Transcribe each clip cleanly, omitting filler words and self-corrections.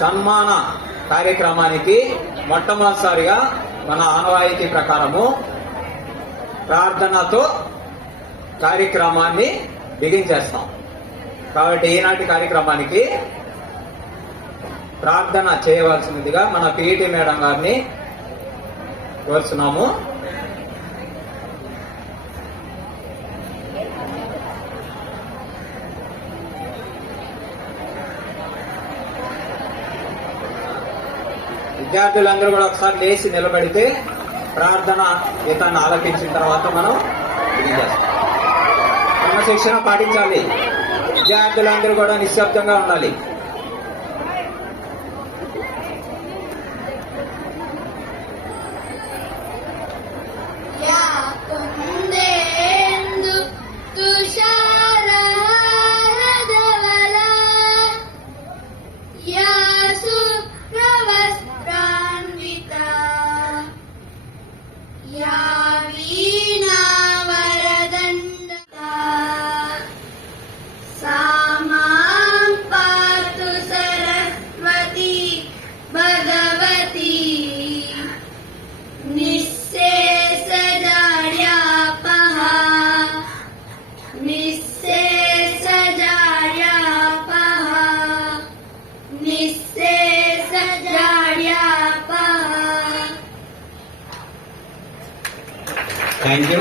సన్మాన కార్యక్రమానికి మొట్టమొదటిసారిగా మన ఆనవాయితీ ప్రకారము ప్రార్థనతో కార్యక్రమాన్ని బిగించేస్తాం. కాబట్టి ఈనాటి కార్యక్రమానికి ప్రార్థన చేయవలసినదిగా మన పిఈటి మేడం గారిని కోరుతున్నాము. విద్యార్థులందరూ కూడా ఒకసారి లేచి నిలబడితే ప్రార్థన గీతాన్ని ఆలపించిన తర్వాత మనం బిగించేస్తాం. క్రమశిక్షణ పాటించాలి. విద్యార్థులందరూ కూడా నిశ్శబ్దంగా ఉండాలి.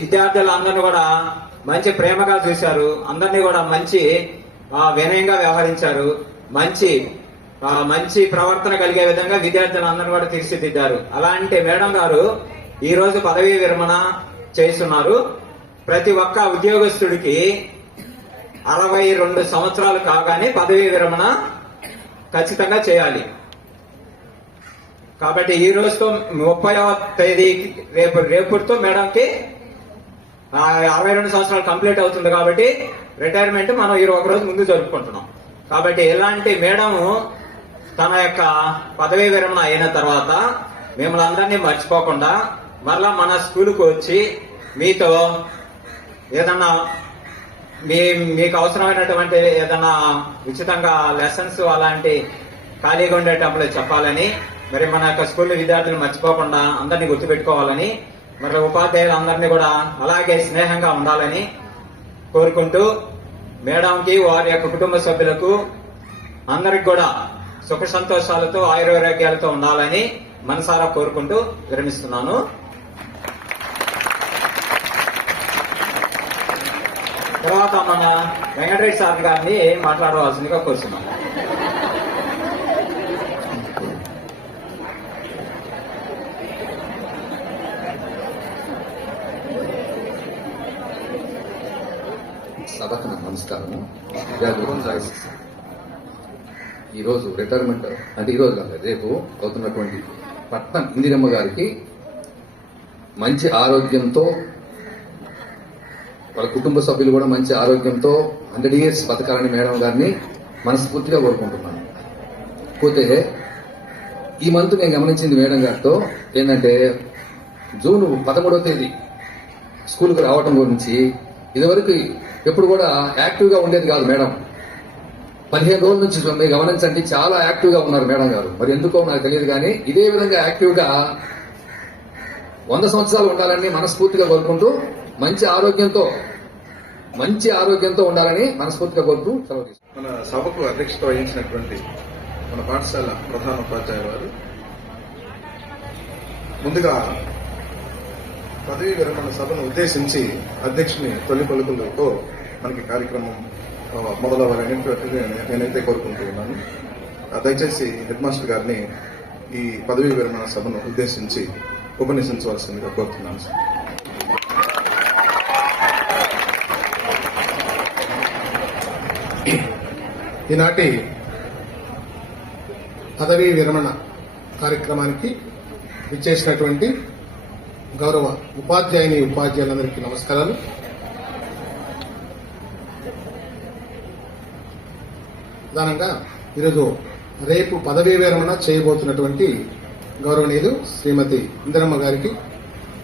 విద్యార్థులందరినీ కూడా మంచి ప్రేమగా చూశారు. అందరినీ కూడా మంచి వినయంగా వ్యవహరించారు. మంచి ప్రవర్తన కలిగే విధంగా విద్యార్థులందరూ కూడా తీర్చిదిద్దారు. అలాంటి మేడం గారు ఈ రోజు పదవీ విరమణ చేస్తున్నారు. ప్రతి ఒక్క ఉద్యోగస్తుడికి 62 సంవత్సరాలు కాగానే పదవీ విరమణ ఖచ్చితంగా చేయాలి. కాబట్టి ఈ రోజుతో 30వ తేదీ రేపుతో మేడంకి 62 సంవత్సరాలు కంప్లీట్ అవుతుంది. కాబట్టి రిటైర్మెంట్ మనం ఒక రోజు ముందు జరుపుకుంటున్నాం. కాబట్టి ఇలాంటి మేడం తన యొక్క పదవీ విరమణ అయిన తర్వాత మిమ్మల్ని అందరినీ మర్చిపోకుండా మరలా మన స్కూల్కి వచ్చి మీతో ఏదన్నా మీకు అవసరమైనటువంటి ఏదన్నా ఉచితంగా లెసన్స్ అలాంటి ఖాళీగా ఉండేటప్పుడు చెప్పాలని, మరి మన యొక్క స్కూల్ విద్యార్థులు మర్చిపోకుండా అందరినీ గుర్తుపెట్టుకోవాలని, మరి ఉపాధ్యాయులందరినీ కూడా అలాగే స్నేహంగా ఉండాలని కోరుకుంటూ మేడంకి వారి యొక్క కుటుంబ సభ్యులకు అందరికి కూడా సుఖ సంతోషాలతో ఆయురారోగ్యాలతో ఉండాలని మనసారా కోరుకుంటూ విరమిస్తున్నాను. తర్వాత మన వెంకటరెడ్డి సార్ గారిని మాట్లాడవలసిందిగా కోరుతున్నాను. సభకు నమస్కారము. ఈరోజు రిటైర్మెంట్ అంటే ఈరోజు కాదు, రేపు అవుతున్నటువంటి పట్నం ఇందిరమ్మ గారికి మంచి ఆరోగ్యంతో, వాళ్ళ కుటుంబ సభ్యులు కూడా మంచి ఆరోగ్యంతో 100 years బతకాలని మేడం గారిని మనస్ఫూర్తిగా కోరుకుంటున్నాను. పోతే ఈ మంత్ నేను గమనించింది మేడం గారితో ఏంటంటే, జూన్ 13వ తేదీ స్కూల్కి రావటం గురించి ఇదివరకు ఎప్పుడు కూడా యాక్టివ్గా ఉండేది కాదు మేడం. 15 రోజుల నుంచి మీరు గమనించండి, చాలా యాక్టివ్గా ఉన్నారు మేడం గారు. మరి ఎందుకో నాకు తెలియదు, కానీ ఇదే విధంగా యాక్టివ్గా 100 సంవత్సరాలు ఉండాలని మనస్ఫూర్తిగా కోరుకుంటూ మంచి ఆరోగ్యంతో ఉండాలని మనస్ఫూర్తిగా కోరుతూ సెలవు తీసుకుంటాం. మన సభకు అధ్యక్షత వహించినటువంటి మన పాఠశాల ప్రధాన ఉపాధ్యాయులు వారు ముందుగా పదవీ విరమణ సభను ఉద్దేశించి అధ్యక్షుని తొలి పలుకులతో మనకి కార్యక్రమం మొదలవ్వాలని నేనైతే కోరుకుంటూ ఉన్నాను. దయచేసి హెడ్ మాస్టర్ గారిని ఈ పదవీ విరమణ సభను ఉద్దేశించి ఉపన్యసించవలసిందిగా కోరుతున్నాను. ఈనాటి పదవీ విరమణ కార్యక్రమానికి విచ్చేసినటువంటి గౌరవ ఉపాధ్యాయులందరికీ నమస్కారాలు. ప్రధానంగా ఈరోజు రేపు పదవీ విరమణ చేయబోతున్నటువంటి గౌరవనీయులు శ్రీమతి ఇందిరమ్మ గారికి,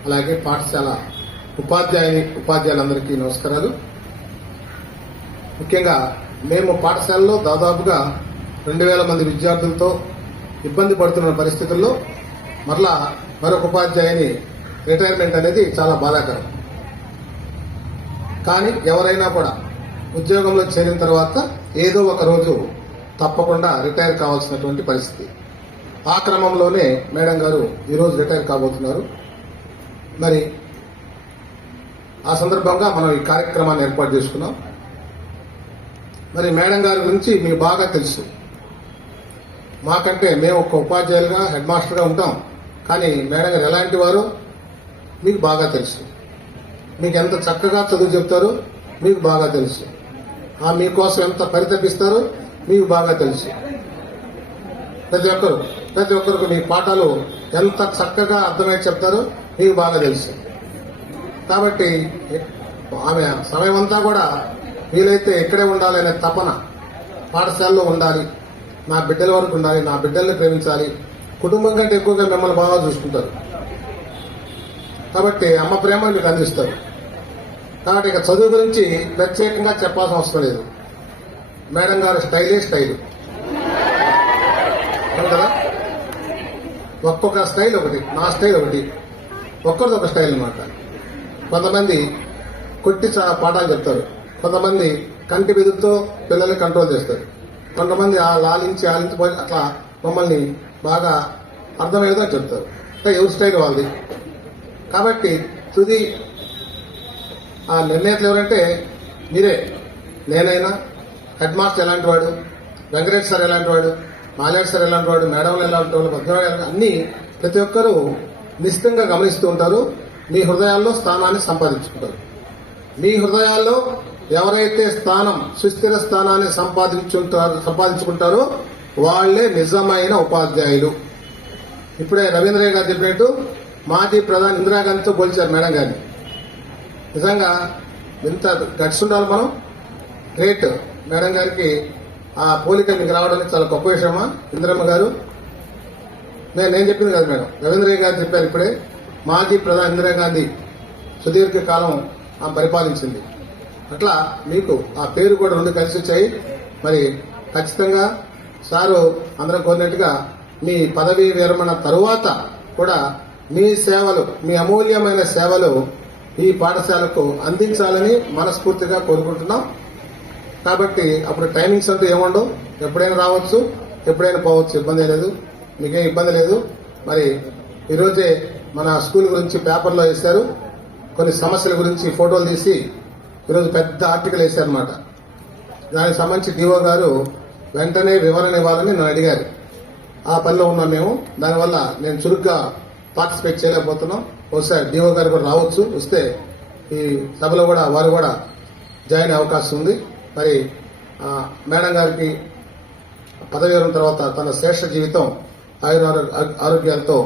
అలాగే పాఠశాల ఉపాధ్యాయులందరికీ నమస్కారాలు. ముఖ్యంగా మేము పాఠశాలలో దాదాపుగా 2000 మంది విద్యార్థులతో ఇబ్బంది పడుతున్న పరిస్థితుల్లో మరలా మరొక ఉపాధ్యాయుని రిటైర్మెంట్ అనేది చాలా బాధాకరం. కానీ ఎవరైనా కూడా ఉద్యోగంలో చేరిన తర్వాత ఏదో ఒక రోజు తప్పకుండా రిటైర్ కావాల్సినటువంటి పరిస్థితి. ఆ క్రమంలోనే మేడం గారు ఈరోజు రిటైర్ కాబోతున్నారు. మరి ఆ సందర్భంగా మనం ఈ కార్యక్రమాన్ని ఏర్పాటు చేసుకున్నాం. మరి మేడం గారి గురించి మీకు బాగా తెలుసు. మాకంటే మేము ఒక ఉపాధ్యాయులుగా హెడ్ మాస్టర్గా ఉంటాం, కానీ మేడం గారు ఎలాంటి వారో మీకు బాగా తెలుసు. మీకు ఎంత చక్కగా చదువు చెప్తారో మీకు బాగా తెలుసు. మీకోసం ఎంత పరితపిస్తారో మీకు బాగా తెలుసు. ప్రతి ఒక్కరికి మీ పాఠాలు ఎంత చక్కగా అర్థమై చెప్తారో మీకు బాగా తెలుసు. కాబట్టి ఆమె సమయం అంతా కూడా వీలైతే ఇక్కడే ఉండాలి అనే తపన, పాఠశాలలో ఉండాలి, నా బిడ్డల వరకు ఉండాలి, నా బిడ్డల్ని ప్రేమించాలి, కుటుంబం కంటే ఎక్కువగా మిమ్మల్ని బాగా చూసుకుంటారు. కాబట్టి అమ్మ ప్రేమ మీకు అందిస్తారు. కాబట్టి ఇక చదువు గురించి ప్రత్యేకంగా చెప్పాల్సిన అవసరం లేదు. మేడం గారి స్టైలే స్టైల్ కదా. ఒక్కొక్క స్టైల్ ఒకటి, నా స్టైల్ ఒకటి, ఒక్కరిది ఒక స్టైల్ అన్నమాట. కొంతమంది కొట్టి పాఠాలు చెప్తారు, కొంతమంది కంటి బెదురుతో పిల్లల్ని కంట్రోల్ చేస్తారు, కొంతమంది లాలించి ఆలించిపోయి అట్లా మమ్మల్ని బాగా అర్థమయ్యేదో చెప్తారు. ఎవరి స్టైల్ వాళ్ళది. కాబట్టి తుది ఆ నిర్ణేతలు ఎవరంటే మీరే. నేనైనా, హెడ్ మాస్టర్ ఎలాంటి వాడు, వెంకటేష్ సార్ ఎలాంటి వాడు, మాలేట్ సార్ ఎలాంటి వాడు, మేడంలు ఎలాంటి వాడు, పద్మనాభ అన్ని ప్రతి ఒక్కరూ నిశ్చితంగా గమనిస్తూ ఉంటారు. మీ హృదయాల్లో స్థానాన్ని సంపాదించుకుంటారు. మీ హృదయాల్లో ఎవరైతే సుస్థిర స్థానాన్ని సంపాదించుకుంటారో వాళ్లే నిజమైన ఉపాధ్యాయులు. ఇప్పుడే రవీంద్రయ్య గారు చెప్పినట్టు మాజీ ప్రధాని ఇందిరాగాంధీతో పోల్చారు మేడం గారిని. నిజంగా ఎంత గట్స్ ఉండాలి మనం. గ్రేట్. మేడం గారికి ఆ పోలిక మీకు రావడానికి చాలా గొప్ప విషయమా. ఇందిరమ్మ గారు, నేను చెప్పింది కదా మేడం, రవీంద్రయ్య గారు చెప్పారు ఇప్పుడే. మాజీ ప్రధాని ఇందిరాగాంధీ సుదీర్ఘ కాలం పరిపాలించింది. అట్లా మీకు ఆ పేరు కూడా రెండు కలిసి వచ్చాయి. మరి ఖచ్చితంగా సారు అందరం కోరినట్టుగా మీ పదవీ విరమణ తరువాత కూడా మీ సేవలు, మీ అమూల్యమైన సేవలు ఈ పాఠశాలకు అందించాలని మనస్ఫూర్తిగా కోరుకుంటున్నాం. కాబట్టి అప్పుడు టైమింగ్స్ అంటూ ఏముండవు, ఎప్పుడైనా రావచ్చు, ఎప్పుడైనా పోవచ్చు, ఇబ్బంది లేదు, మీకేం ఇబ్బంది లేదు. మరి ఈరోజే మన స్కూల్ గురించి పేపర్లో వేశారు, కొన్ని సమస్యల గురించి ఫోటోలు తీసి ఈరోజు పెద్ద ఆర్టికల్ వేశారనమాట. దానికి సంబంధించి డిఓ గారు వెంటనే వివరణ ఇవ్వాలని నన్ను అడిగారు. ఆ పనిలో ఉన్నాం మేము. దానివల్ల నేను చురుగ్గా పార్టిసిపేట్ చేయలేకపోతున్నాం. ఒకసారి డిఓ గారు కూడా రావచ్చు, వస్తే ఈ సభలో కూడా వారు కూడా జాయిన్ అయ్యే అవకాశం ఉంది. మరి మేడం గారికి పదవి విరమణ తర్వాత తన శ్రేష్ఠ జీవితం ఆరోగ్యాలతో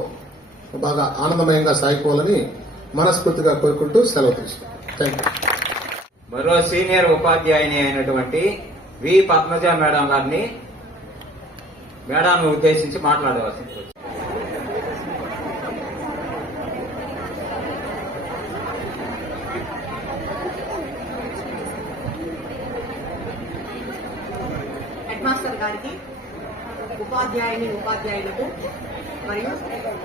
బాగా ఆనందమయంగా సాగిపోవాలని మనస్ఫూర్తిగా కోరుకుంటూ సెలవు తీసుకుంటాం. Thank you. మరో సీనియర్ ఉపాధ్యాయుని అయినటువంటి వి పద్మజ మేడం గారిని మేడాన్ని ఉద్దేశించి మాట్లాడవలసింది. హెడ్ మాస్టర్ గారికి, ఉపాధ్యాయులకు మరియు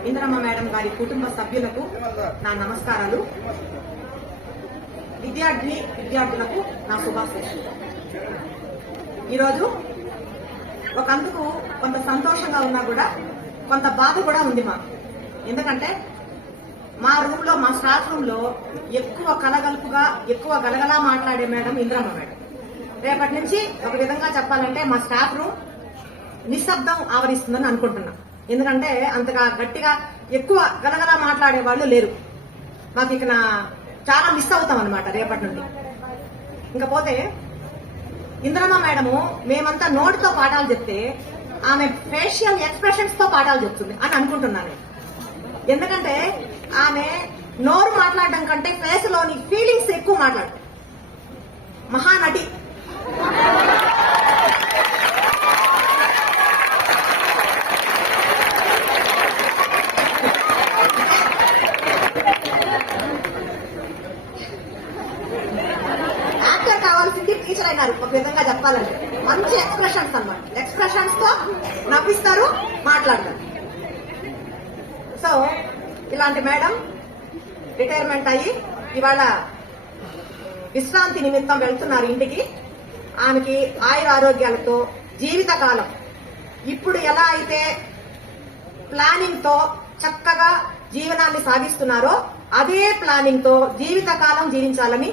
ఇందిరమ్మ మేడం గారి కుటుంబ సభ్యులకు నా నమస్కారాలు. విద్యార్థులకు నా శుభాశీస్సులు. ఈరోజు ఒకందుకు కొంత సంతోషంగా ఉన్నా కూడా కొంత బాధ కూడా ఉంది మాకు. ఎందుకంటే మా రూమ్ లో, మా స్టాఫ్ రూమ్ లో ఎక్కువ గలగలా మాట్లాడే మేడం ఇందిరమ్మ మేడం. రేపటి నుంచి ఒక విధంగా చెప్పాలంటే మా స్టాఫ్ రూమ్ నిశ్శబ్దం ఆవరిస్తుందని అనుకుంటున్నాం. ఎందుకంటే అంతగా గట్టిగా ఎక్కువ గలగలా మాట్లాడే వాళ్ళు లేరు. మాకు ఇక చాలా మిస్ అవుతాం అనమాట రేపటి నుండి. ఇంకపోతే ఇందిరమ్మ మేడము మేమంతా నోటితో పాఠాలు చెప్తే ఆమె ఫేషియల్ ఎక్స్ప్రెషన్స్ తో పాఠాలు చెప్తుంది అని అనుకుంటున్నాను. ఎందుకంటే ఆమె నోరు మాట్లాడడం కంటే ఫేస్ లోని ఫీలింగ్స్ ఎక్కువ మాట్లాడు. మహానటి. టీచర్ అయినారు ఒక విధంగా చెప్పాలంటే. మంచి ఎక్స్ప్రెషన్స్ అన్నమాట. ఎక్స్ప్రెషన్స్ తో నవ్విస్తారు, మాట్లాడతారు. సో ఇలాంటి మేడం రిటైర్మెంట్ అయ్యి ఇవాళ విశ్రాంతి నిమిత్తం వెళ్తున్నారు ఇంటికి. ఆమెకి ఆయుర ఆరోగ్యాలతో జీవితకాలం ఇప్పుడు ఎలా అయితే ప్లానింగ్ తో చక్కగా జీవనాన్ని సాగిస్తున్నారో అదే ప్లానింగ్ తో జీవితకాలం జీవించాలని,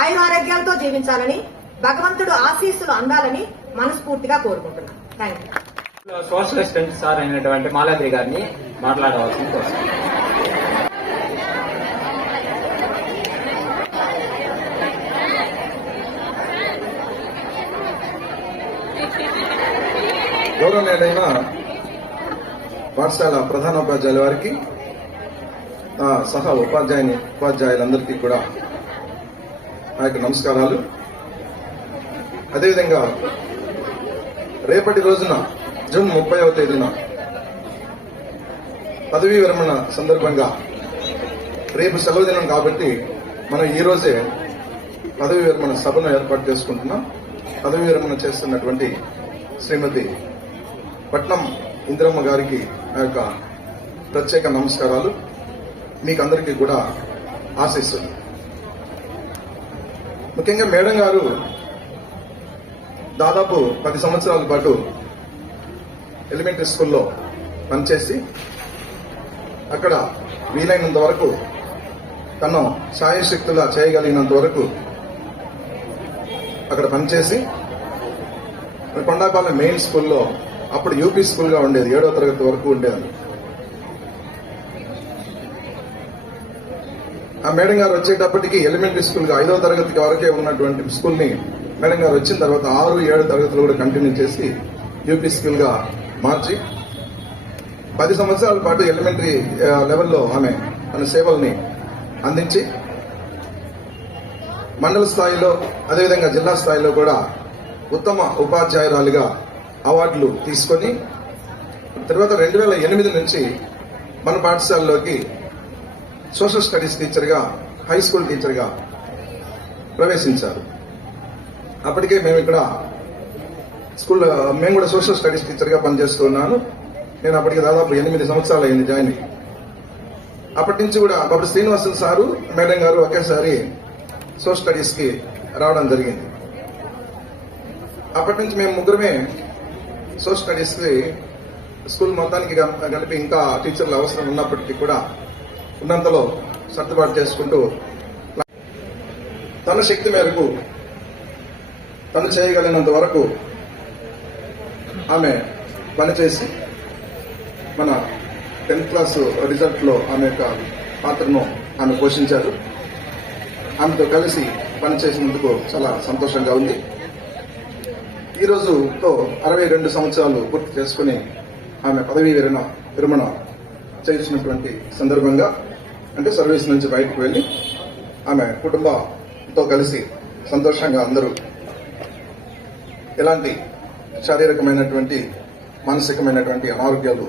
ఆయురారోగ్యాలతో జీవించాలని, భగవంతుడు ఆశీస్సులు అందాలని మనస్ఫూర్తిగా కోరుకుంటున్నాను. Thank you. Social assistant sir అయినటువంటి మాలాద్రి గారిని మాట్లాడవలసింది కోసం. గౌరవనీయులైన పాఠశాల ప్రధానోపాధ్యాయుల వారికి, సహ ఉపాధ్యాయులందరికీ కూడా నా యొక్క నమస్కారాలు. అదేవిధంగా రేపటి రోజున జూన్ 30వ తేదీన పదవీ విరమణ సందర్భంగా, రేపు సెలవు దినం కాబట్టి మనం ఈ రోజే పదవీ విరమణ సభను ఏర్పాటు చేసుకుంటున్నాం. పదవీ విరమణ చేస్తున్నటువంటి శ్రీమతి పట్నం ఇందిరమ్మ గారికి నా యొక్క ప్రత్యేక నమస్కారాలు. మీకందరికీ కూడా ఆశీస్సులు. ముఖ్యంగా మేడం గారు దాదాపు 10 సంవత్సరాల పాటు ఎలిమెంటరీ స్కూల్లో పనిచేసి అక్కడ వీలైనంత వరకు తను సాయశక్తులా చేయగలిగినంత వరకు అక్కడ పనిచేసి కొండాపాలెం మెయిన్ స్కూల్లో, అప్పుడు యూపీ స్కూల్గా ఉండేది, 7వ తరగతి వరకు ఉండేది. ఆ మేడం గారు వచ్చేటప్పటికి ఎలిమెంటరీ స్కూల్ గా 5వ తరగతి వరకే ఉన్నటువంటి స్కూల్ ని మేడం గారు వచ్చిన తర్వాత 6, 7 తరగతులు కూడా కంటిన్యూ చేసి యూపీ స్కూల్ గా మార్చి 10 సంవత్సరాల పాటు ఎలిమెంటరీ లెవెల్లో ఆమె తన సేవల్ని అందించి మండల స్థాయిలో అదేవిధంగా జిల్లా స్థాయిలో కూడా ఉత్తమ ఉపాధ్యాయురాలిగా అవార్డులు తీసుకొని తర్వాత 2008 నుంచి మన పాఠశాలలోకి సోషల్ స్టడీస్ టీచర్గా, హై స్కూల్ టీచర్గా ప్రవేశించారు. అప్పటికే మేము ఇక్కడ మేము కూడా సోషల్ స్టడీస్ టీచర్గా పనిచేస్తున్నాను. నేను అప్పటికి దాదాపు 8 సంవత్సరాలు అయింది జాయిన్. అప్పటి నుంచి కూడా అప్పుడు శ్రీనివాసన్ సారు, మేడం గారు ఒకేసారి సోషల్ స్టడీస్ కి రావడం జరిగింది. అప్పటి నుంచి మేము ముగ్గురమే సోషల్ స్టడీస్ కి స్కూల్ మొత్తానికి కలిపి ఇంకా టీచర్ల అవసరం ఉన్నప్పటికీ కూడా ఉన్నంతలో సర్దుబాటు చేసుకుంటూ తన శక్తి మేరకు తను చేయగలిగినంత వరకు ఆమె పనిచేసి మన 10th క్లాస్ రిజల్ట్ లో ఆమె యొక్క పాత్రను ఆమె పోషించారు. ఆమెతో కలిసి పనిచేసినందుకు చాలా సంతోషంగా ఉంది. ఈ రోజుతో 62 సంవత్సరాలు పూర్తి చేసుకుని ఆమె పదవీ విరమణ చేసినటువంటి సందర్భంగా, అంటే సర్వీస్ నుంచి బయటకు వెళ్లి ఆమె కుటుంబంతో కలిసి సంతోషంగా అందరూ ఎలాంటి శారీరకమైనటువంటి మానసికమైనటువంటి అనారోగ్యాలు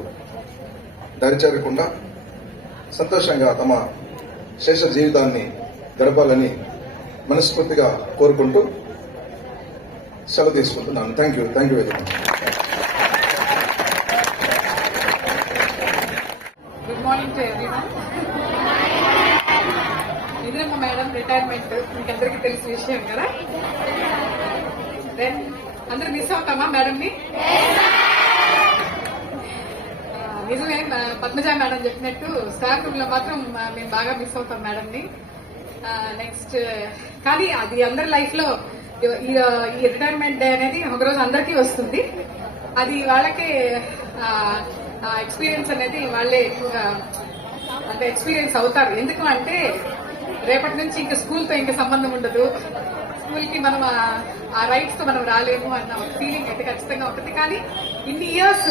దరిచేరకుండా సంతోషంగా తమ శేష జీవితాన్ని గడపాలని మనస్ఫూర్తిగా కోరుకుంటూ సెలవు తీసుకుంటున్నాను. Thank you very much. Good morning to everyone. Indiramma madam retirement మీకు అందరికీ తెలిసిన విషయం కదా. దెన్ అందరూ మిస్ అవుతామా మేడం ని? నిజమే, పద్మజ మేడం చెప్పినట్టు స్టాఫ్ రూమ్ లో మాత్రం మేము బాగా మిస్ అవుతాం మేడం ని. నెక్స్ట్ కానీ అది అందరి లైఫ్ లో ఈ రిటైర్మెంట్ డే అనేది ఒకరోజు అందరికీ వస్తుంది. అది వాళ్ళకే ఎక్స్పీరియన్స్ అనేది వాళ్ళే ఎక్కువగా అంటే ఎక్స్పీరియన్స్ అవుతారు. ఎందుకు అంటే రేపటి నుంచి ఇంకా స్కూల్ తో ఇంకా సంబంధం ఉండదు, స్కూల్ కి మనం ఆ రైట్స్ తో మనం రాలేము అన్న ఒక ఫీలింగ్ అయితే ఖచ్చితంగా ఉంటుంది. కానీ ఇన్ని ఇయర్స్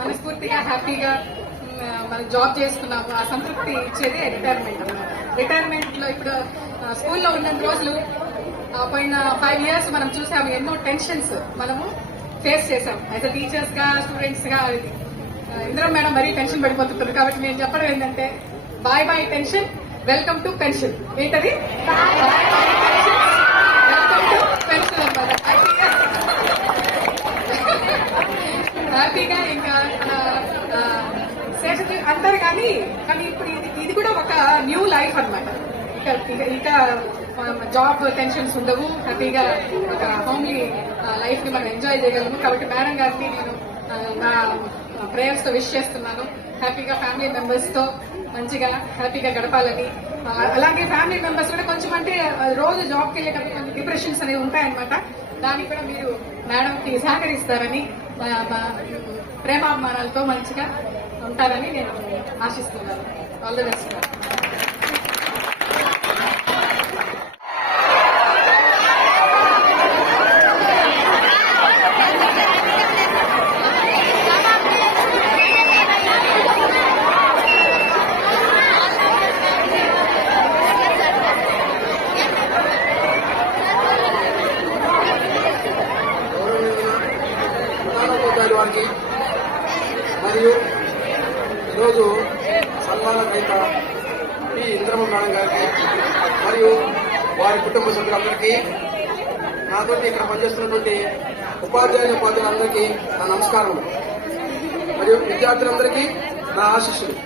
మనస్ఫూర్తిగా హ్యాపీగా మనం జాబ్ చేసుకున్నాము, ఆ సంతృప్తి ఇచ్చేదే రిటైర్మెంట్ అన్నమాట. రిటైర్మెంట్ లో ఇప్పుడు స్కూల్లో ఉన్నంత రోజులు పోయిన 5 years మనం చూసాము, ఎన్నో టెన్షన్స్ మనము ఫేస్ చేసాం యాజ్ అ టీచర్స్ గా, స్టూడెంట్స్ గా. ఇందిరా మేడం మరీ టెన్షన్ పడిపోతుంటారు. కాబట్టి నేను చెప్పడం ఏంటంటే bye bye tension, welcome to pension. ఏంటది? వెల్కమ్ టు పెన్షన్ అన్నమాట. హ్యాపీగా ఇంకా శేష అంటారు కానీ ఇప్పుడు ఇది కూడా ఒక న్యూ లైఫ్ అన్నమాట. ఇక జాబ్ టెన్షన్స్ ఉండవు, హ్యాపీగా ఒక హోమ్లీ లైఫ్ ని మనం ఎంజాయ్ చేయగలము. కాబట్టి మేడం గారికి నేను నా ప్రేయర్స్ తో విష్ చేస్తున్నాను. హ్యాపీగా ఫ్యామిలీ మెంబర్స్ తో మంచిగా హ్యాపీగా గడపాలని. అలాగే ఫ్యామిలీ మెంబర్స్ కూడా కొంచెం అంటే రోజు జాబ్కి వెళ్ళేటప్పుడు కొంచెం డిప్రెషన్స్ అనేవి ఉంటాయన్నమాట. దానికి కూడా మీరు మేడం కి సహకరిస్తారని, ప్రేమాభిమానాలతో మంచిగా ఉంటారని నేను ఆశిస్తున్నాను. All the best. ప్రధానోపాధ్యాయులు వారికి మరియు ఈరోజు సన్మాన గ్రహీత పి ఇంద్రమ్మ మేడం గారికి మరియు వారి కుటుంబ సభ్యులందరికీ, నాతోటి ఇక్కడ పనిచేస్తున్నటువంటి ఉపాధ్యాయులందరికీ నా నమస్కారం మరియు విద్యార్థులందరికీ నా ఆశీస్సులు.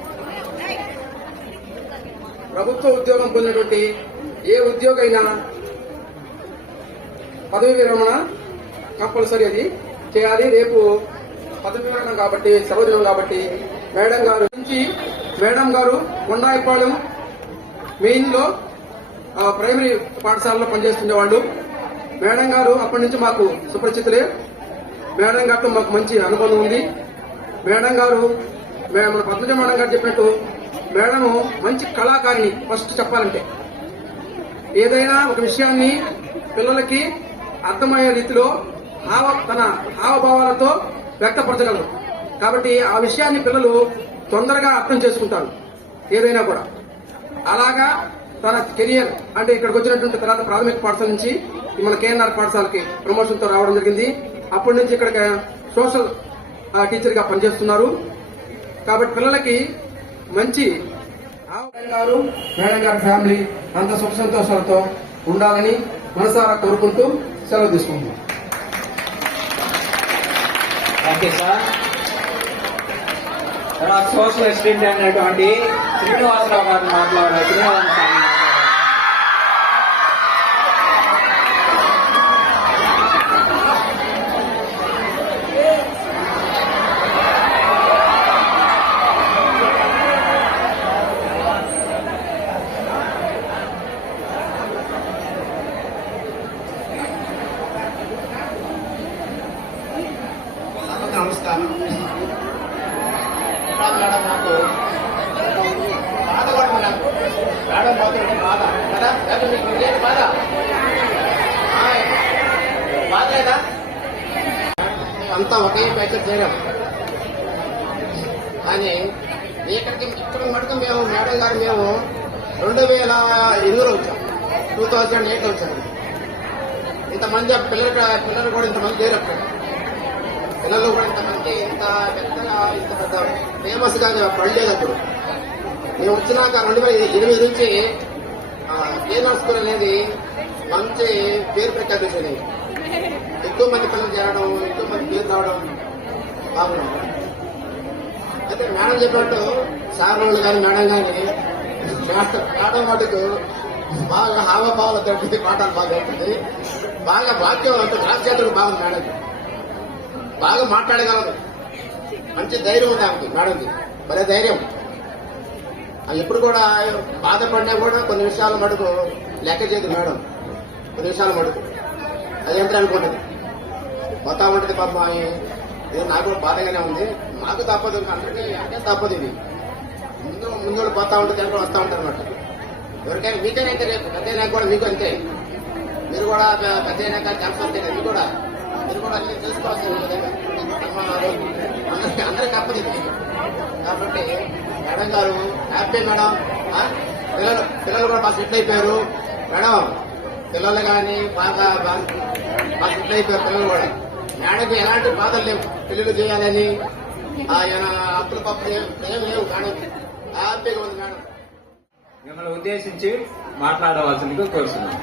ప్రభుత్వ ఉద్యోగం పొందినటువంటి ఏ ఉద్యోగైనా పదవి విరమణ కంపల్సరీ అది చేయాలి. రేపు పదవి విరమణ కాబట్టి, సెలవు దినం కాబట్టి మేడం గారు నుంచి మేడం గారు కొండాయిపాలెం మెయిన్ లో ప్రైమరీ పాఠశాలలో పనిచేస్తుండేవాళ్ళు. మేడం గారు అప్పటి నుంచి మాకు సుపరిచితులే. మేడం గారితో మాకు మంచి అనుబంధం ఉంది. మేడం గారు మన పద్మజ మేడం గారు చెప్పినట్టు మేడం మంచి కళాకారిణి. ఫస్ట్ చెప్పాలంటే ఏదైనా ఒక విషయాన్ని పిల్లలకి అర్థమయ్యే రీతిలో తన హావభావాలతో వ్యక్తపరచగలరు. కాబట్టి ఆ విషయాన్ని పిల్లలు తొందరగా అర్థం చేసుకుంటారు ఏదైనా కూడా. అలాగా తన కెరియర్ అంటే ఇక్కడికి వచ్చినటువంటి తర్వాత ప్రాథమిక పాఠశాల నుంచి మన కేఎన్ఆర్ పాఠశాలకి ప్రమోషన్ తో రావడం జరిగింది. అప్పటి నుంచి ఇక్కడ సోషల్ టీచర్ గా పనిచేస్తున్నారు. కాబట్టి పిల్లలకి మంచి మేడం గారి ఫ్యామిలీ అంత సుఖ సంతోషాలతో ఉండాలని మనసారా కోరుకుంటూ సెలవు తీసుకుంటున్నాం. Thank you sir. తర్వాత సోషల్ అసిస్టెంట్ అయినటువంటి శ్రీనివాసరావు గారిని మాట్లాడారు. శ్రీనివాసరావు గారు. నమస్కారం. మేడం నాకు బాధ కూడా మేడం పోతుంటే బాధ కదా, మీకు లేదు బాధ బాధ లేదా? అంతా ఒకే ప్యాకెట్ చేయడం కానీ ఇక్కడ మటుకు మేము మేడం గారు మేము 2008లో వచ్చాం, 2008లో వచ్చాము. ఇంతమంది పిల్లలు కూడా ఇంతమంది చేరప్పుడు పిల్లలు కూడా ఇంతమంది ఇంత పెద్దగా ఇంత పెద్ద ఫేమస్ గా పడలేదు. అప్పుడు మేము వచ్చినాక 2008 నుంచి కేఎన్ఆర్ స్కూల్ అనేది మంచి పేరు ప్రఖ్యాతించింది. ఎక్కువ మంది పిల్లలు చేరడం, ఎక్కువ మంది పేరు రావడం బాగున్నాం. అయితే మేడం చెప్పినట్టు సార్ వాళ్ళు కానీ మేడం కానీ మేడం మటుకు బాగా హావభావాలతో పాఠాలు బాగా అవుతుంది. బాగా వాక్యం అంటే రాజ్యాలకు బాగుంది మేడం. బాగా మాట్లాడగలదు, మంచి ధైర్యం ఉంది ఆమెకి మేడంకి, భలే ధైర్యం. ఎప్పుడు కూడా బాధపడినా కూడా కొన్ని విషయాల మటుకు లెక్క చేయదు మేడం. కొన్ని విషయాల మటుకు అదేంటే అనుకుంటుంది, పోతా ఉంటుంది. పాప ఇది నాకు కూడా బాధగానే ఉంది. మాకు తప్పదు, అందరికీ అంటే తప్పదు. ఇది ముందు పోతా ఉంటుంది, వెనక వస్తూ ఉంటారు అన్నమాట. ఎవరికైనా మీకైనా అయితే రేపు పెద్దయినా కూడా మీకు అంతే. మీరు కూడా పెద్ద అయినాక ఛాన్స్ వస్తాయి కదా, మీరు కూడా అన్ని తెలుసుకోవాల్సింది అందరికి తప్పదు ఇది. కాబట్టి మేడం గారు హ్యాపీ మేడం. పిల్లలు కూడా బాగా సెటిల్ అయిపోయారు మేడం. పిల్లలు కానీ బాగా సెటిల్ అయిపోయారు పిల్లలు కూడా. మేడంకి ఎలాంటి బాధలు లేవు, పెళ్లిళ్ళు చేయాలని అప్పుల పప్పులు ఏం లేవు మేడం. హ్యాపీగా ఉంది మేడం. మిమ్మల్ని ఉద్దేశించి మాట్లాడవలసిందిగా కోరుతున్నాను.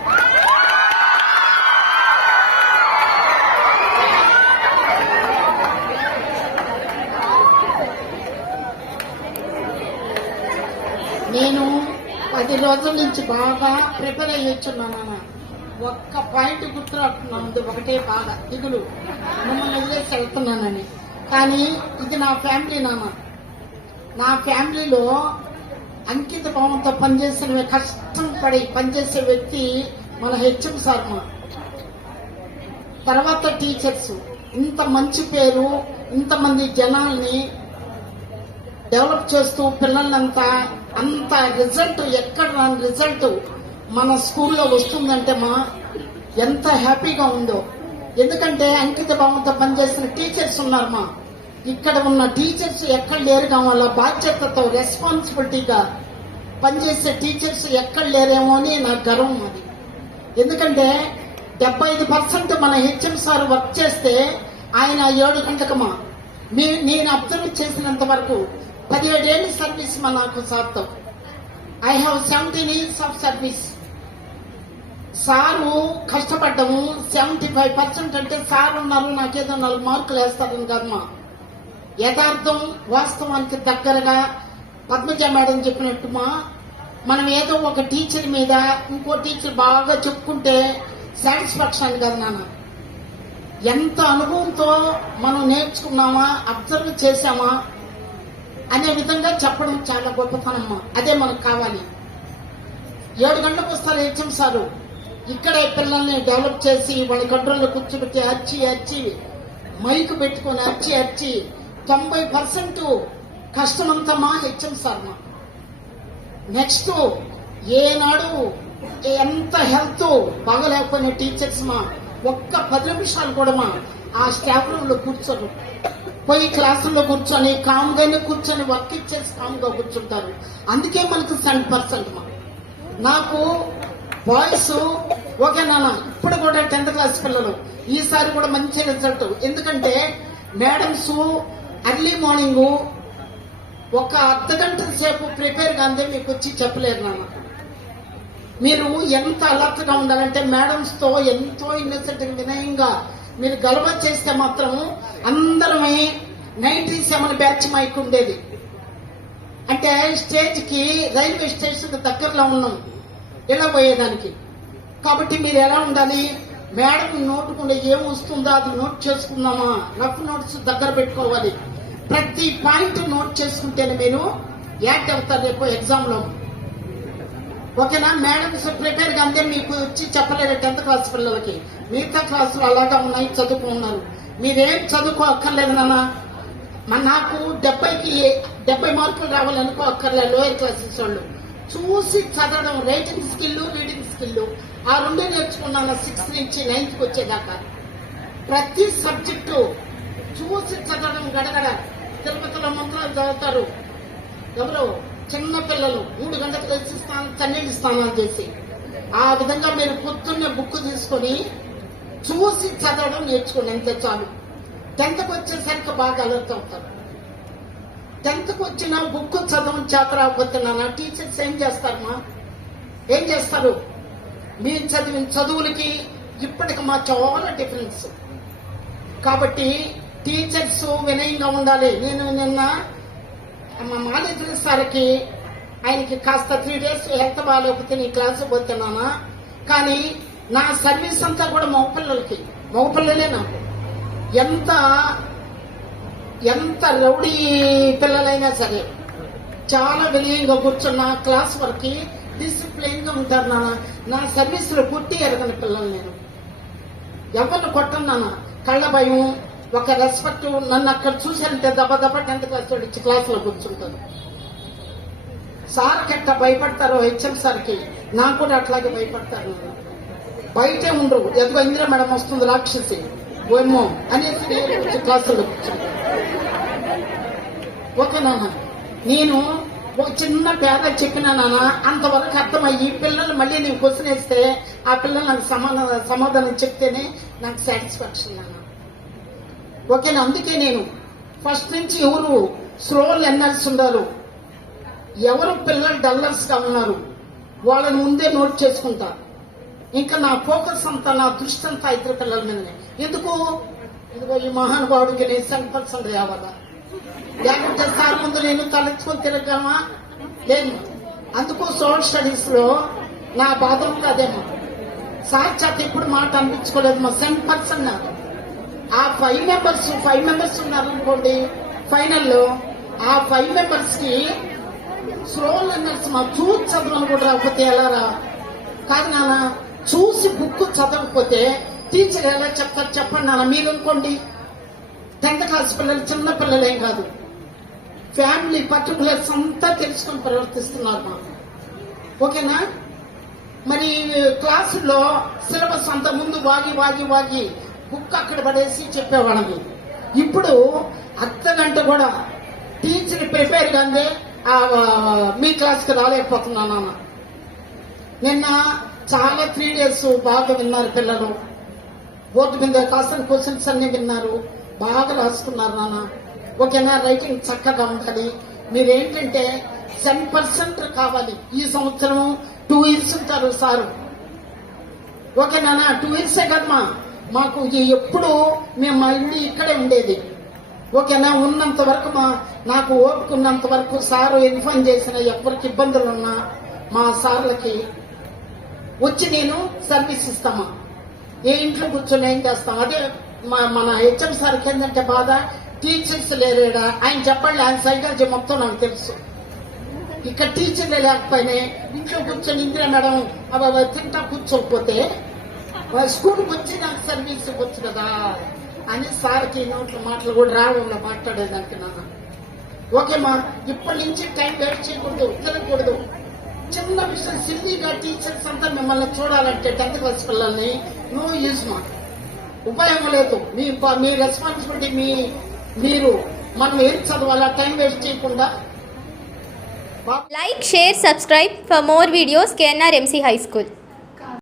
10 రోజుల నుంచి బాగా ప్రిపేర్ అయ్యొచ్చున్నాను నాన్న. ఒక్క పాయింట్ గుర్తురాకున్నాను, ఒకటే బాధ దిగులు, మిమ్మల్ని వదిలేసి వెళ్తున్నానని. కానీ ఇది నా ఫ్యామిలీ నాన్న. నా ఫ్యామిలీలో అంకిత భావంతో పనిచేసిన, కష్టం పడి పనిచేసే వ్యక్తి మన హెచ్ఎం సార్. మా తర్వాత టీచర్స్, ఇంత మంచి పేరు, ఇంతమంది జనాల్ని డెవలప్ చేస్తూ పిల్లలంతా అంత రిజల్ట్, ఎక్కడ రాని రిజల్ట్ మన స్కూల్లో వస్తుందంటే మా ఎంత హ్యాపీగా ఉందో. ఎందుకంటే అంకిత భావంతో పనిచేసిన టీచర్స్ ఉన్నారు మా. ఇక్కడ ఉన్న టీచర్స్ ఎక్కడ లేరు కావాల, బాధ్యతతో రెస్పాన్సిబిలిటీగా పనిచేసే టీచర్స్ ఎక్కడ లేరేమో అని నాకు గర్వం అది. ఎందుకంటే 75% మన హెచ్ఎం సార్ వర్క్ చేస్తే ఆయన 7 గంటలకమా. నేను అబ్జర్వ్ చేసినంత వరకు 17 ఏళ్ళ సర్వీస్ మా నాకు సార్తో. I have 17 years of service. Sir కష్టపడ్డాము. 75% అంటే సార్ ఉన్నారు నాకేదో 4 మార్కులు వేస్తారని కదమ్మా. యథార్థం వాస్తవానికి దగ్గరగా పద్మజ మేడం చెప్పినట్టు మా, మనం ఏదో ఒక టీచర్ మీద ఇంకో టీచర్ బాగా చెప్పుకుంటే సాటిస్ఫాక్షన్ కదా నాన్న. ఎంత అనుభవంతో మనం నేర్చుకున్నామా, అబ్జర్వ్ చేశామా అనే విధంగా చెప్పడం చాలా గొప్పతనమ్మా. అదే మనకు కావాలి. 7 గంటలకు వస్తారు హెచ్ఎం సారు. ఇక్కడే పిల్లల్ని డెవలప్ చేసి వాళ్ళ కంట్రోల్లో కూర్చోబెట్టి అచ్చి మైక్ పెట్టుకొని అచ్చి 90% కష్టమంతా మా హెచ్ఎం సార్ మా. నెక్స్ట్ ఏనాడు ఎంత హెల్త్ బాగలేకపోయిన టీచర్స్ మా ఒక్క 10 నిమిషాలు కూడా మా ఆ స్టాఫ్ రూమ్ లో కూర్చోరు. పోయి క్లాసుల్లో కూర్చొని కామ్గానే కూర్చొని వర్క్ ఇచ్చేసి కామ్గా కూర్చుంటారు. అందుకే మనకు 100% మా. నాకు బాయ్స్ ఓకే నాన్న, ఇప్పుడు కూడా 10th క్లాస్ పిల్లలు ఈసారి కూడా మంచి రిజల్ట్. ఎందుకంటే మేడమ్స్ ఎర్లీ మార్నింగ్ ఒక అర్ధగంట సేపు ప్రిపేర్ కాందే మీకు వచ్చి చెప్పలేరు నాన్న. మీరు ఎంత అలర్ట్ గా ఉండాలంటే మేడమ్స్ తో ఎంతో ఇన్నోసెంట్ వినయంగా మీరు గలవ చేస్తే మాత్రం అందరమే 97 బ్యాచ్ మైక్ ఉండేది. అంటే స్టేజ్ కి రైల్వే స్టేషన్ దగ్గరలో ఉన్నాం ఇలా పోయేదానికి. కాబట్టి మీరు ఎలా ఉండాలి, మేడం నోటుకుండా ఏం వస్తుందో అది నోట్ చేసుకుందామా, రఫ్ నోట్స్ దగ్గర పెట్టుకోవాలి. ప్రతి పాయింట్ నోట్ చేసుకుంటేనే మీరు యాక్ట్ అవుతారు రేపు ఎగ్జామ్ లో. ఓకేనా? మేడమ్స్ ప్రిపేర్ గా అందే మీకు వచ్చి చెప్పలేరు 10th క్లాస్ పిల్లలకి. మిగతా క్లాసులు అలాగా ఉన్నాయి, చదువుకున్నారు. మీరేం చదువుకో అక్కర్లేదు నాన్న. నాకు 70 మార్కులు రావాలనుకో అక్కర్లేదు. లోయర్ క్లాసెస్ వాళ్ళు చూసి చదవడం, రైటింగ్ స్కిల్, రీడింగ్ స్కిల్ ఆ 2 నేర్చుకున్నాను 6th నుంచి 9th వచ్చేదాకా. ప్రతి సబ్జెక్టు చూసి చదవడం గడగడ. తిరుపతిలో మంత్రాలు చదువుతారు ఎవరు చిన్న పిల్లలు 3 గంటలకు లేచి చన్నీళ్ళు స్నానాలు చేసి. ఆ విధంగా మీరు పొద్దున్నే బుక్ తీసుకొని చూసి చదవడం నేర్చుకోండి, అంతే చాలు. 10th వచ్చేసరికి బాగా అలర్ట్ అవుతారు. 10th వచ్చిన బుక్ చదవడం చేత రాకపోతే నాన్న టీచర్స్ ఏం చేస్తారమ్మా? ఏం చేస్తారు? మీరు చదివిన చదువులకి ఇప్పటికి మా చాలా డిఫరెన్స్. కాబట్టి టీచర్స్ వినయంగా ఉండాలి. నేను నిన్న మా మానేజర్ సార్కి ఆయనకి కాస్త 3 days హెల్త్ బాగాలేకపోతే నీ క్లాసు పోతున్నానా, కానీ నా సర్వీస్ అంతా కూడా మగపిల్లలే. నాకు ఎంత రౌడీ పిల్లలైనా సరే చాలా వినయంగా కూర్చున్న క్లాస్ వరకు డిసిప్లైన్ గా ఉంటారు నాన్న. నా సర్వీస్ లో కొట్టి ఎరగని పిల్లలు నేను ఎవరిని కొట్టను నాన్న. కళ్ళ భయం, ఒక రెస్పెక్ట్. నన్ను అక్కడ చూసానంటే దెబ్బ 10th క్లాస్ వచ్చి క్లాస్ లో కూర్చుంటారు. సార్కి ఎట్లా భయపడతారో హెచ్ఎం సార్కి నాకు కూడా అట్లాగే భయపడతారు. బయటే ఉండరు. ఎదుగు ఇందిరా మేడం వస్తుంది రాక్షసి ఏమో అనేసి వచ్చి క్లాసులో కూర్చుంటారు. ఓకే నాన్న, నేను ఒక చిన్న పేద చెప్పినా నాన్న అంతవరకు అర్థమయ్యి పిల్లలు మళ్ళీ నేను క్వశ్చన్ వేస్తే ఆ పిల్లలు నాకు సమాధానం చెప్తేనే నాకు సాటిస్ఫాక్షన్ నాన్న. ఓకేనా? అందుకే నేను ఫస్ట్ నుంచి ఎవరు స్లో లెర్నర్స్ ఉన్నారు, ఎవరు పిల్లలు డల్లర్స్ గా ఉన్నారు వాళ్ళని ముందే నోట్ చేసుకుంటా. ఇంకా నా ఫోకస్ అంతా, నా దృష్టి అంతా ఇద్దరు పిల్లల మీదనే. ఎందుకో ఈ మహానుభావుడికి నేను 100% రావాలా? లేకపోతే సార్ ముందు నేను తలెత్తుకొని తిరగలమా? లేదు. అందుకు సోషల్ స్టడీస్ లో నా బాధ ఉంది అదేమో. సార్ చేత ఎప్పుడు మాట అనిపించుకోలేదు మా 10% నాకు. ఆ 5 మెంబర్స్ ఉన్నారనుకోండి ఫైనల్లో, ఆ 5 మెంబర్స్ కి స్లో లెర్నర్స్ మా చూసి చదవని కూడా రాకపోతే ఎలారా? కాదు నాన్న, చూసి బుక్ చదవకపోతే టీచర్ ఎలా చెప్తారు చెప్పండి నాన్న. మీరు అనుకోండి 10th క్లాస్ పిల్లలు చిన్న పిల్లలేం కాదు, ఫ్యామిలీ పర్టికులర్స్ అంతా తెలుసుకొని ప్రవర్తిస్తున్నారు మాకు. ఓకేనా? మరి క్లాసుల్లో సిలబస్ అంత ముందు వాగి బుక్ అక్కడ పడేసి చెప్పేవాళ్ళని. ఇప్పుడు అర్ధగంట కూడా టీచర్ ప్రిపేర్ గానే మీ క్లాస్కి రాలేకపోతున్నా నాన్న. నిన్న చాలా 3 days బాగా విన్నారు పిల్లలు, బోర్డు మీద కాసిన క్వశ్చన్స్ అన్ని విన్నారు, బాగా రాసుకున్నారు నాన్న. ఓకేనా? రైటింగ్ చక్కగా ఉండాలి. మీరేంటంటే 10% కావాలి. ఈ సంవత్సరం 2 years ఉంటారు సారు. ఓకేనా? 2 years కదమ్మా మాకు. ఎప్పుడు మేము మా ఇల్లు ఇక్కడే ఉండేది. ఓకేనా? ఉన్నంత వరకు నాకు ఓపిక ఉన్నంత వరకు సారు ఇన్ఫార్మ్ చేసిన ఎవరికి ఇబ్బందులు ఉన్నా మా సార్లకి వచ్చి నేను సర్వీస్ ఇస్తామా. ఏ ఇంట్లో కూర్చొని ఏం చేస్తాం. అదే మన హెచ్ఎం సార్కి ఏంటంటే బాధ, టీచర్స్ లేరేడా. ఆయన చెప్పండి, ఆయన సైకాలజీ మొత్తం నాకు తెలుసు. ఇక్కడ టీచర్లే లేకపోయినా ఇంట్లో కూర్చొని ఇందిరా మేడం తింటా కూర్చోకపోతే స్కూల్కి వచ్చి నాకు సర్వీస్ ఇవ్వచ్చు కదా అని సార్కి నోట్ల మాటలు కూడా రావడంలో మాట్లాడేదానికి నాన్న. ఓకేమా? ఇప్పటి నుంచి టైం వేస్ట్ చేయకూడదు, తిరగకూడదు. చిన్న విషయం సిల్లీగా టీచర్స్ అంతా మిమ్మల్ని చూడాలంటే 10th క్లాస్ పిల్లల్ని నో యూజ్ మా, ఉపయోగం లేదు. మీ రెస్పాన్సిబిలిటీ మీరు మనం ఏం చదవాలా టైం వేస్ట్ చేయకుండా. Like, share, subscribe for more videos. KNR MC High School.